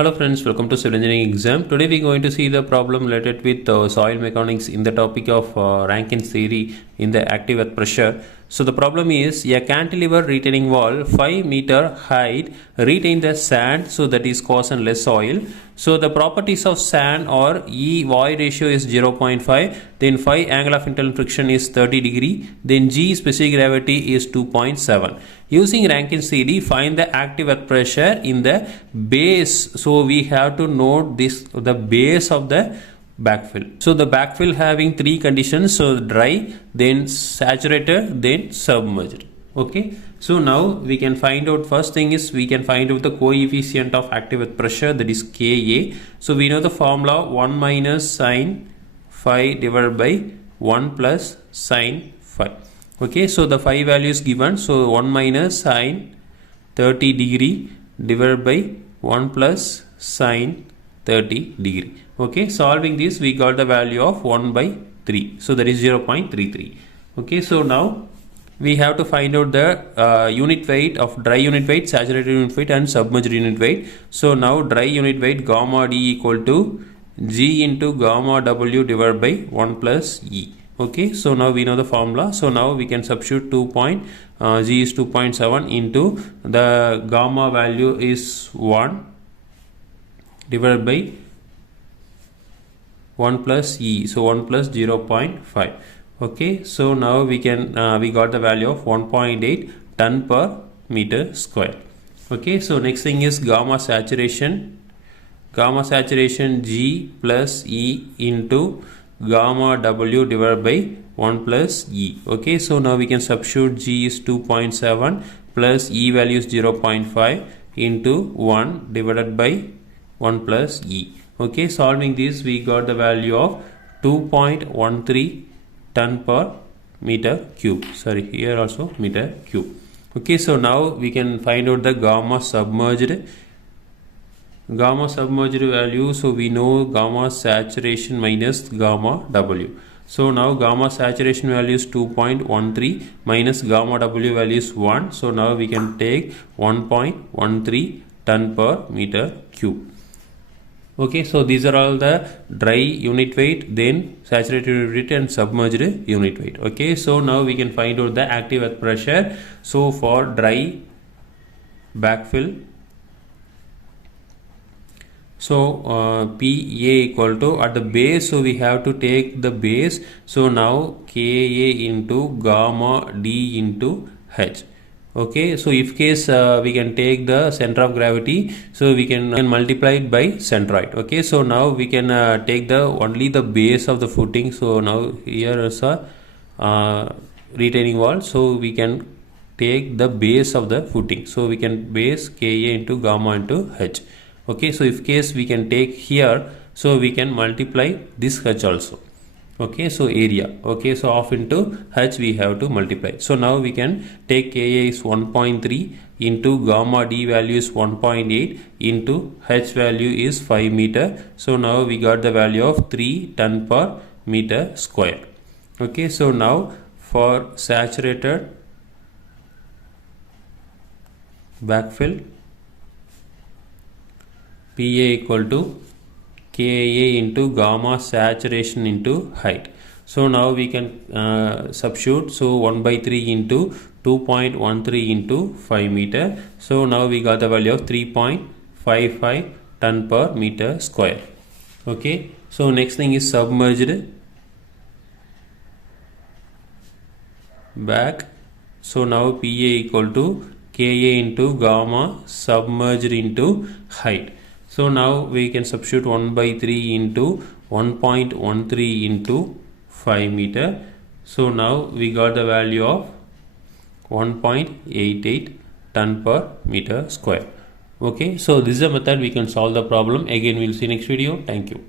Hello friends, welcome to civil engineering exam. Today we are going to see the problem related with soil mechanics in the topic of Rankin's theory in the active earth pressure. So the problem is a cantilever retaining wall 5 meter height retain the sand, so that is cause and less soil. So the properties of sand are E void ratio is 0.5, then phi angle of internal friction is 30 degree, then G specific gravity is 2.7. Using Rankin's theory, find the active earth pressure in the base. So we have to note this, the base of the backfill. So the backfill having three conditions, so dry, then saturated, then submerged. Okay, so now we can find out, first thing is we can find out the coefficient of active earth pressure, that is Ka. So we know the formula 1 minus sine phi divided by 1 plus sine phi. Okay, so the phi value is given, so 1 minus sine 30 degree divided by 1 plus sine 30 degree. Okay, solving this we got the value of 1 by 3, so that is 0.33. Okay, so now we have to find out the unit weight of dry unit weight, saturated unit weight and submerged unit weight. So now dry unit weight gamma D equal to G into gamma W divided by 1 plus E. Okay, so now we know the formula, so now we can substitute G is 2.7 into the gamma value is 1 divided by 1 plus E, so 1 plus 0.5. Okay, so now we can we got the value of 1.8 ton per meter square. Okay, so next thing is gamma saturation G plus E into gamma W divided by 1 plus E. Okay, so now we can substitute G is 2.7 plus E value is 0.5 into 1 divided by 1 plus E. Okay, solving this we got the value of 2.13 ton per meter cube. Sorry, here also meter cube. Okay, so now we can find out the gamma submerged value. So we know gamma saturation minus gamma W. So now gamma saturation value is 2.13 minus gamma W value is 1. So now we can take 1.13 ton per meter cube. Okay, so these are all the dry unit weight, then saturated unit weight and submerged unit weight. Okay, so now we can find out the active earth pressure. So for dry backfill, so PA equal to at the base, so we have to take the base, so now Ka into gamma D into H. Okay, so if case we can take the center of gravity, so we can multiply it by centroid. Okay, so now we can take the only the base of the footing. So now here is a retaining wall, so we can take the base of the footing, so we can base Ka into gamma into H. Okay, so if case we can take here, so we can multiply this H also. Okay, so area. Okay, so half into H we have to multiply. So now we can take Ka is 1.3 into gamma D value is 1.8 into H value is 5 meter. So now we got the value of 3 ton per meter square. Okay, so now for saturated backfill, PA equal to Ka into gamma saturation into height. So now we can substitute, so 1 by 3 into 2.13 into 5 meter. So now we got the value of 3.55 ton per meter square. Okay, so next thing is submerged back. So now PA equal to Ka into gamma submerged into height. So now we can substitute 1 by 3 into 1.13 into 5 meter. So now we got the value of 1.88 ton per meter square. Okay, so this is a method we can solve the problem. Again, we'll see next video. Thank you.